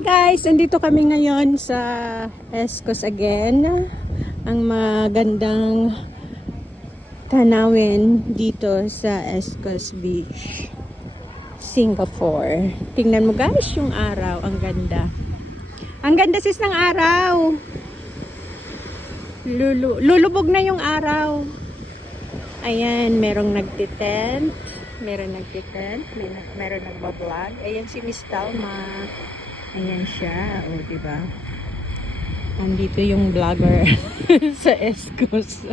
guys, andito kami ngayon sa Escos again. Ang magandang tanawin dito sa Escos Beach, Singapore. Tingnan mo guys yung araw, ang ganda. Ang ganda sis ng araw. Lulu lulubog na yung araw. Ayan, merong nagtitent. Meron nagtitent. Meron nagbablog. Ayan si Miss Talma. Ayan siya. O, di ba? Andito yung vlogger sa Escos.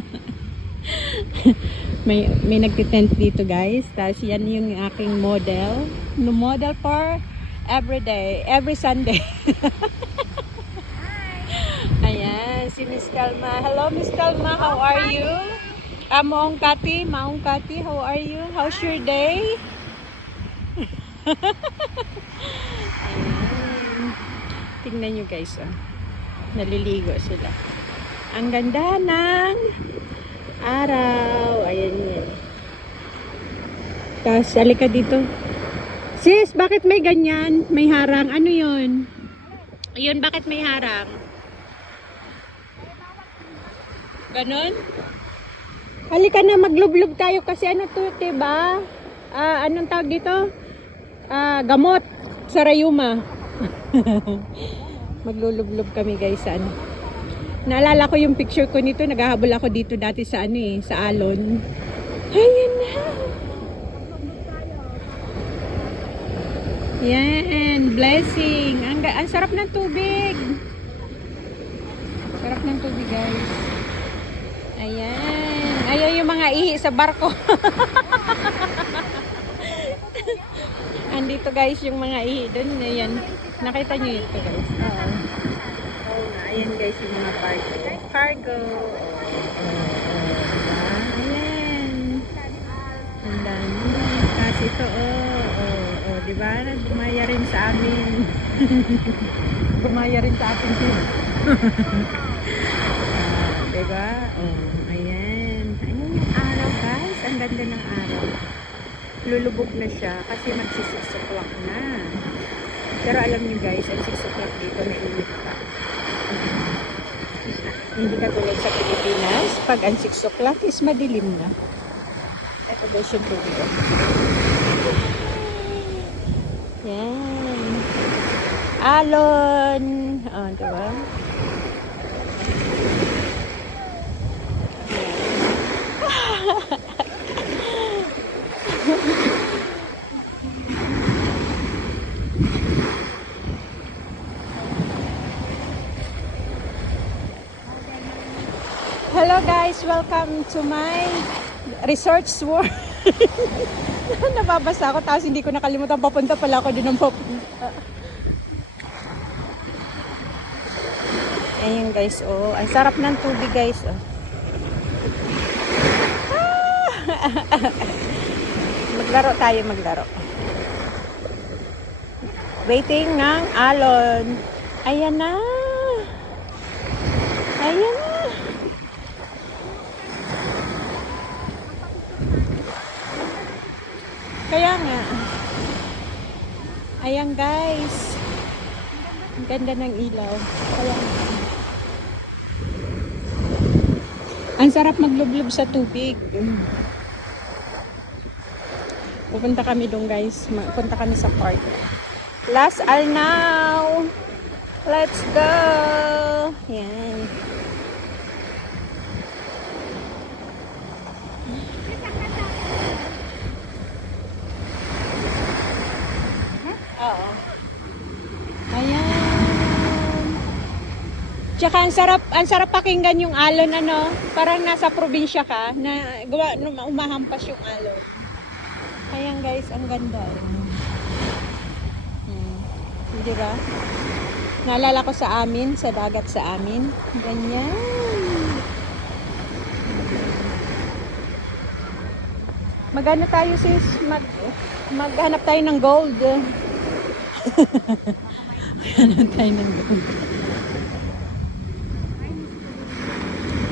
may, may nagtitent dito guys. Tapos yan yung aking model. No model for everyday. Every Sunday. Ayan, si Miss Talma. Hello, Miss Talma. How are you? Ah, Maong Kati, Maong Kati, how are you? How's your day? Tingnan nyo guys, ah. Naliligo sila. Ang ganda ng araw. Ayan yun. Tapos, alika dito. Sis, bakit may ganyan? May harang. Ano yun? Yun, bakit may harang? Ganon? Halika na, maglublob tayo kasi ano to, diba? Ah, anong tawag dito? Ah, gamot sa rayuma. Maglulublob kami guys sa ano. Naalala ko yung picture ko nito, naghahabol ako dito dati sa ano eh, sa alon. Ayan na. Yan, blessing. Ang, ang sarap ng tubig. Sarap ng tubig guys. Ayan. Ayan yung mga ihi sa barko. Andito guys yung mga ihi doon. Ayan. Nakita nyo ito guys. Oo. Oo nga. Ayan guys yung mga cargo. Cargo. Ayan. Ang dami. Kasi ito oh. Oh, oh. Diba? Gumaya rin sa amin. Gumaya rin sa atin din. Ah, diba? Oh, ayan. Ayan yung araw, guys. Ang ganda ng araw. Lulubog na siya kasi magsi-6 o'clock na. Pero alam niyo guys, ang 6 o'clock dito mainit pa. Hindi katulad sa Pilipinas, pag ang 6 o'clock is madilim na. Ito guys yung tubig. oh. Yan. Alon. Oh, diba? Guys, welcome to my research world. Nababasa ako tapos hindi ko nakalimutan papunta pala ako din ng papunta. Ayun guys, oh, ang sarap ng tubig guys, oh. Ah! maglaro tayo, maglaro. Waiting ng alon. Ayan na. Ayan na. Kaya nga. Ayan guys. Ang ganda ng ilaw. Kaya. Ang sarap maglublob sa tubig. Pupunta kami doon guys. Ma- Punta kami sa park. Las Alnau. Let's go. Yan. Oo. Ayan. Tsaka ang sarap, ang sarap pakinggan yung alon ano, parang nasa probinsya ka na gawa umahampas yung alon. Ayan guys, ang ganda. Hmm. Di ba? Naalala ko sa amin, sa dagat sa amin. Ganyan. Magano tayo sis? Mag, maghanap tayo ng gold. Maghanap tayo ng gold.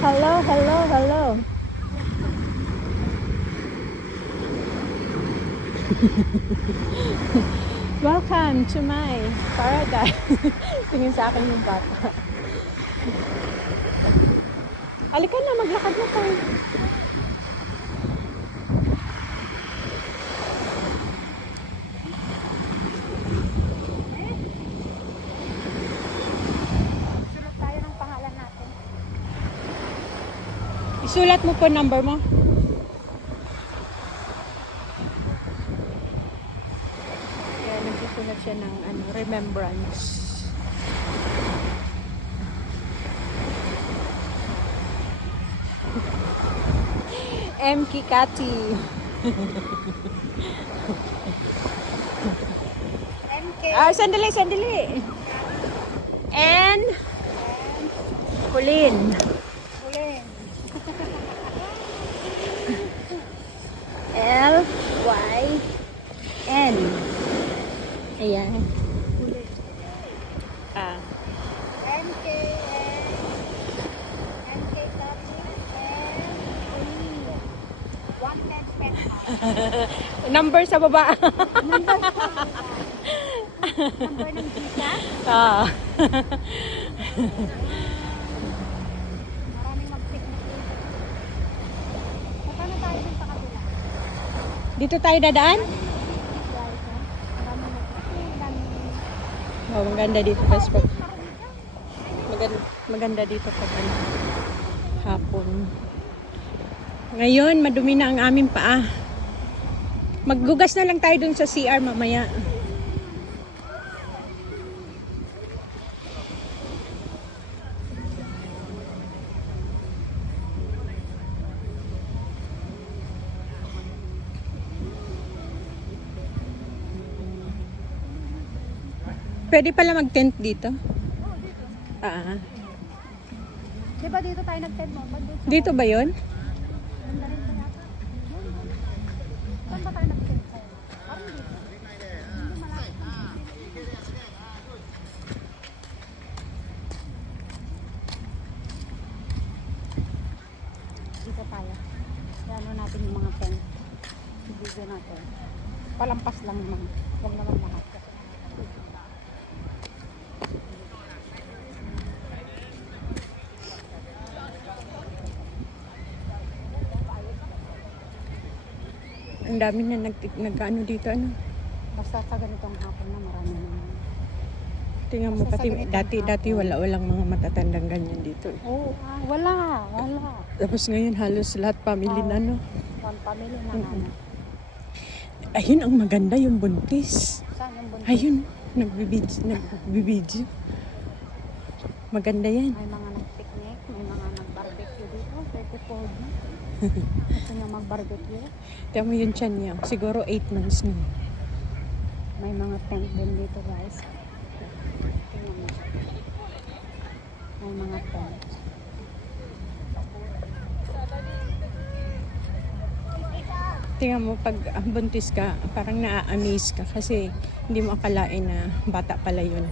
Hello, hello, hello. Welcome to my paradise. Tingin sa akin yung bata. Halika na, maglakad na tayo. Sulat tayo ng pangalan natin. Isulat mo po number mo. Kaya nagsusulat siya ng ano, remembrance. M. Kikati. MK. Ah, sandali, sandali. N. Colin. L. Y. N. Ayan. Ah. Wanted pen pal. Number sa baba. Number Number ng Gcash. ah. Maraming mag-picnic dito. Paano tayo dun sa kabila? Dito tayo dadaan? Oh, maganda dito guys pag maganda, maganda dito pag ano, hapon. Ngayon, madumi na ang aming paa. Maggugas na lang tayo dun sa CR mamaya. Pwede pala mag-tent dito? Oh, dito. Ah. Di ba dito tayo nag-tent mo? Doon sa- Dito ba yon? Ganda rin. Yun, yun. Saan ba tayo nag-tent? Parang dito. Dito tayo. Ano natin yung mga tent. Video natin. Palampas lang naman. Huwag naman lahat. Ang dami na nag, nag-ano dito, ano? Basta sa ganitong hapon na marami naman. Tingnan mo, Basta pati dati, dati wala, walang mga matatandang ganyan dito. eh. Oo, ah, wala, wala. Tapos ngayon halos lahat family na, no? One family na Mm-mm. ano. Ayun, ang maganda yung buntis. Saan yung buntis? Ayun, nagbibidyo. nagbibidyo. Maganda yan. May mga nag-picnic, may mga nag-barbecue dito. 34 na. Gusto niya mag-barbecue. Mo yung tiyan niya. Siguro 8 months na. May mga tent din dito guys. Tingnan mo. May mga tent. Tingnan mo, pag buntis ka, parang naa-amaze ka kasi hindi mo akalain na bata pala yun.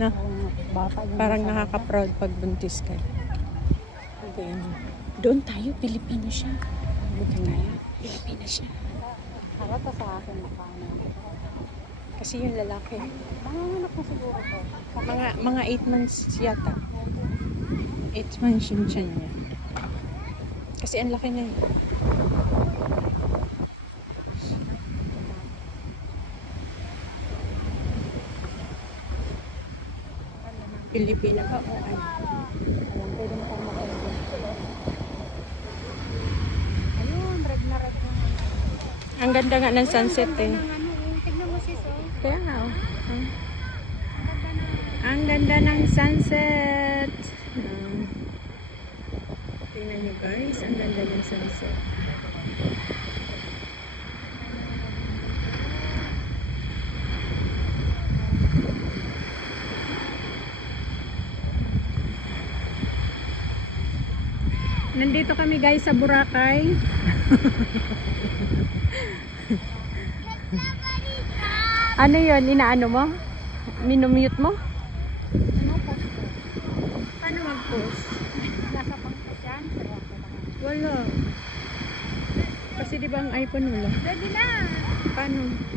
Yung Parang nakaka-proud pag buntis ka. Ayan. Doon tayo, Pilipino siya. Doon tayo, Pilipino siya. Harap sa akin makaano. Kasi yung lalaki, Mga anak mo siguro to. mga mga 8 months yata. 8 months yung tiyan niya. Kasi ang laki na yun. Pilipina ba o ano? Ayan, pwede na tayo mag-barbecue. Ayun, red na red na. Ang ganda nga ng sunset eh. Eh. Tignan mo sis, oh. Kaya nga oh. Ang ganda ng sunset. Ah. Tingnan niyo guys, ang ganda ng sunset. Nandito kami guys sa Boracay. ano yon Inaano mo? Minumute mo? Ano post ko? Paano mag-post? Nasa pangkos yan. Wala. Kasi di ba ang iPhone wala? Ready na! Paano?